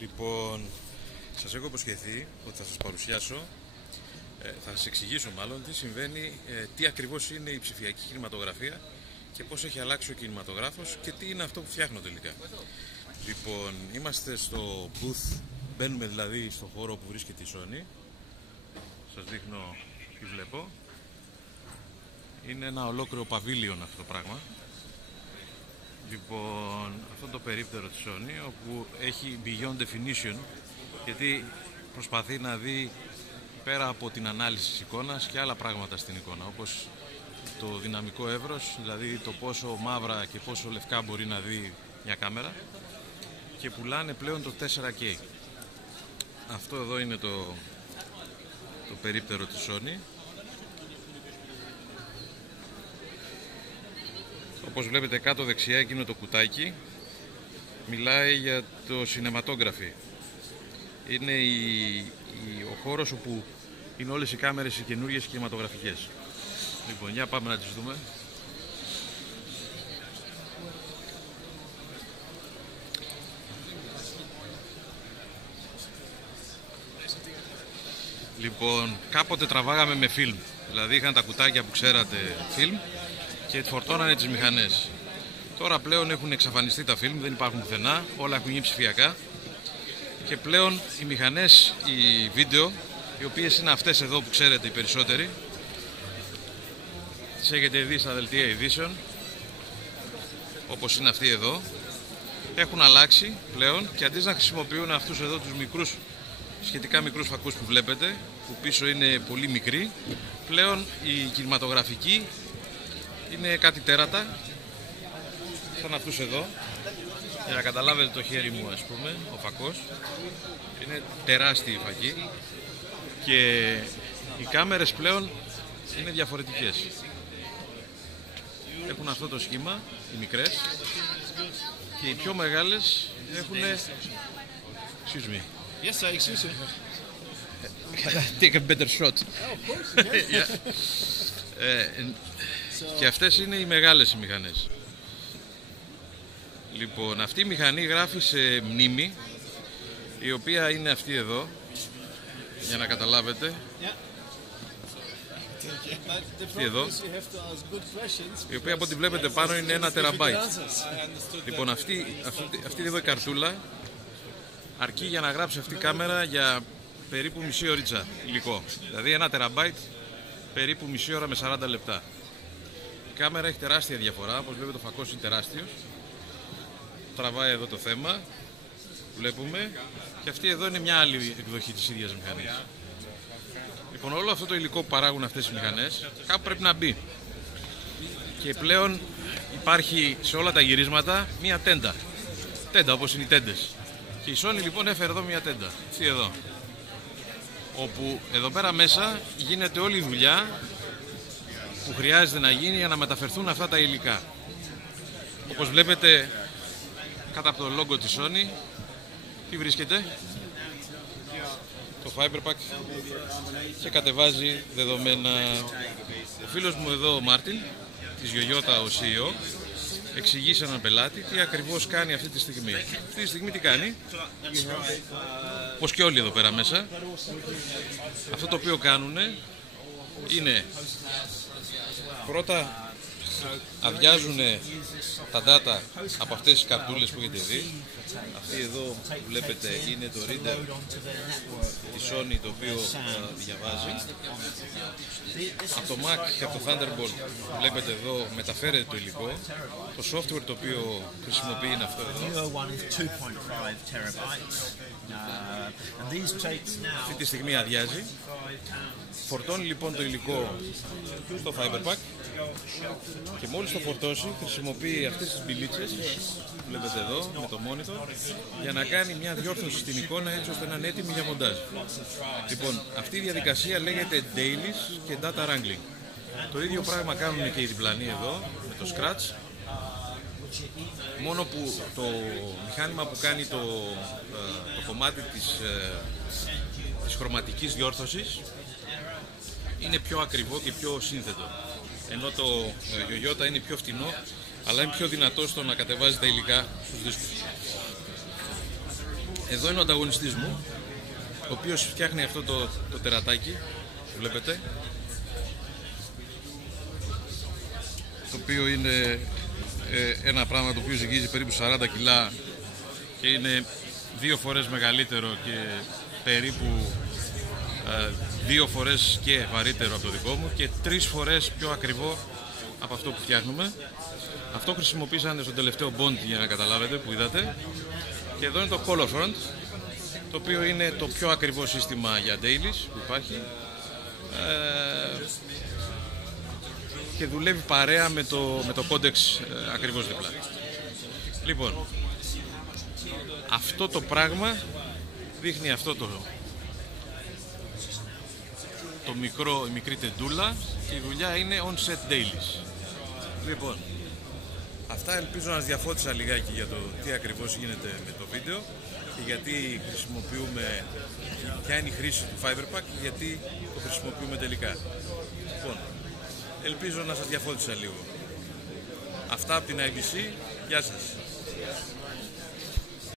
Λοιπόν, σας έχω υποσχεθεί ότι θα σας παρουσιάσω, θα σας εξηγήσω μάλλον τι συμβαίνει, τι ακριβώς είναι η ψηφιακή κινηματογραφία και πώς έχει αλλάξει ο κινηματογράφος και τι είναι αυτό που φτιάχνω τελικά. Λοιπόν, είμαστε στο booth, μπαίνουμε δηλαδή στο χώρο που βρίσκεται η Sony. Σας δείχνω τι βλέπω. Είναι ένα ολόκληρο παβίλιον αυτό το πράγμα. Λοιπόν, αυτό το περίπτερο της Sony, όπου έχει beyond definition, γιατί προσπαθεί να δει πέρα από την ανάλυση της εικόνας και άλλα πράγματα στην εικόνα, όπως το δυναμικό εύρος, δηλαδή το πόσο μαύρα και πόσο λευκά μπορεί να δει μια κάμερα, και πουλάνε πλέον το 4K. Αυτό εδώ είναι το περίπτερο της Sony. Όπως βλέπετε κάτω δεξιά εκείνο το κουτάκι μιλάει για το cinematography. Είναι ο χώρος όπου είναι όλες οι κάμερες οι καινούργιες κινηματογραφικές. Λοιπόν, για πάμε να τις δούμε. Λοιπόν, κάποτε τραβάγαμε με φιλμ. Δηλαδή είχαν τα κουτάκια που ξέρατε φιλμ και φορτώνανε τις μηχανές. Τώρα πλέον έχουν εξαφανιστεί τα φιλμ, δεν υπάρχουν πουθενά, όλα έχουν γίνει ψηφιακά. Και πλέον οι μηχανές, οι βίντεο, οι οποίες είναι αυτές εδώ που ξέρετε οι περισσότεροι, τις έχετε δει στα δελτία ειδήσεων, όπως είναι αυτή εδώ, έχουν αλλάξει πλέον και αντί να χρησιμοποιούν αυτούς εδώ τους μικρούς, σχετικά μικρούς φακούς που βλέπετε, που πίσω είναι πολύ μικροί, πλέον η κινηματογραφική είναι κάτι τέρατα, σαν αυτούς εδώ. Για να καταλάβετε το χέρι μου, ας πούμε, ο φακός είναι τεράστιοι οι φακοί και οι κάμερες πλέον είναι διαφορετικές. Έχουν αυτό το σχήμα, οι μικρές, και οι πιο μεγάλες έχουν... Excuse me. Yes, sir, excuse me. Take a better shot. Και αυτές είναι οι μεγάλες οι μηχανές. Λοιπόν, αυτή η μηχανή γράφει σε μνήμη, η οποία είναι αυτή εδώ, για να καταλάβετε. Αυτή εδώ, η οποία από ό,τι βλέπετε πάνω είναι 1 τεραμπάιτ. Λοιπόν, αυτή εδώ η καρτούλα αρκεί για να γράψει αυτή η κάμερα για περίπου μισή ωρίτσα υλικό. Δηλαδή 1 τεραμπάιτ περίπου μισή ώρα με 40 λεπτά. Η κάμερα έχει τεράστια διαφορά, όπως βλέπετε ο φακός είναι τεράστιος. Τραβάει εδώ το θέμα, βλέπουμε, και αυτή εδώ είναι μια άλλη εκδοχή της ίδιας μηχανής. Λοιπόν, όλο αυτό το υλικό που παράγουν αυτές οι μηχανές κάπου πρέπει να μπει. Και πλέον υπάρχει σε όλα τα γυρίσματα μια τέντα. Τέντα, όπως είναι οι τέντες. Και η Sony λοιπόν έφερε εδώ μια τέντα, αυτή εδώ. Όπου εδώ πέρα μέσα γίνεται όλη η δουλειά που χρειάζεται να γίνει για να μεταφερθούν αυτά τα υλικά. Όπως βλέπετε κάτω από το logo της Sony, τι βρίσκεται? Το Fiberpack, και κατεβάζει δεδομένα. Ο φίλος μου εδώ, ο Μάρτιν, της Yoyota, ο CEO, εξηγεί σε έναν πελάτη τι ακριβώς κάνει αυτή τη στιγμή. Αυτή τη στιγμή τι κάνει? Πως και όλοι εδώ πέρα μέσα. Αυτό το οποίο κάνουν είναι πρώτα αδειάζουν τα data από αυτές τις καρτούλες που έχετε δει. Αυτή εδώ που βλέπετε είναι το reader της Sony, το οποίο διαβάζει. Από το Mac και από το Thunderbolt που βλέπετε εδώ μεταφέρεται το υλικό. Το software το οποίο χρησιμοποιεί είναι αυτό εδώ. Αυτή τη στιγμή αδειάζει. Φορτώνει λοιπόν το υλικό στο Fiberpack και μόλις το φορτώσει χρησιμοποιεί αυτές τις μπιλίτσες που βλέπετε εδώ με το monitor για να κάνει μια διόρθωση στην εικόνα έτσι ώστε να είναι έτοιμη για μοντάζ. Λοιπόν, αυτή η διαδικασία λέγεται dailies και data wrangling. Το ίδιο πράγμα κάνουν και οι διπλανοί εδώ με το Scratch, μόνο που το μηχάνημα που κάνει το κομμάτι της χρωματικής διόρθωσης είναι πιο ακριβό και πιο σύνθετο, ενώ το Yoyota είναι πιο φτηνό αλλά είναι πιο δυνατό στο να κατεβάζει τα υλικά στους δίσκους. Εδώ είναι ο ανταγωνιστής μου, ο οποίος φτιάχνει αυτό το τερατάκι που βλέπετε, το οποίο είναι ένα πράγμα το οποίο ζυγίζει περίπου 40 κιλά και είναι 2 φορές μεγαλύτερο και περίπου 2 φορές και βαρύτερο από το δικό μου και 3 φορές πιο ακριβό από αυτό που φτιάχνουμε. Αυτό χρησιμοποίησαν στο τελευταίο Bond, για να καταλάβετε, που είδατε. Και εδώ είναι το Holofront, το οποίο είναι το πιο ακριβό σύστημα για dailies που υπάρχει και δουλεύει παρέα με το Codex ακριβώς δίπλα. Λοιπόν, αυτό το δείχνει αυτό η μικρή τεντούλα και η δουλειά είναι on-set dailies. Λοιπόν, αυτά ελπίζω να σας διαφώτισα λιγάκι για το τι ακριβώς γίνεται με το βίντεο και γιατί χρησιμοποιούμε, ποια είναι η χρήση του Fiberpack και γιατί το χρησιμοποιούμε τελικά. Λοιπόν, ελπίζω να σας διαφώτισα λίγο. Αυτά από την IBC. Γεια σας.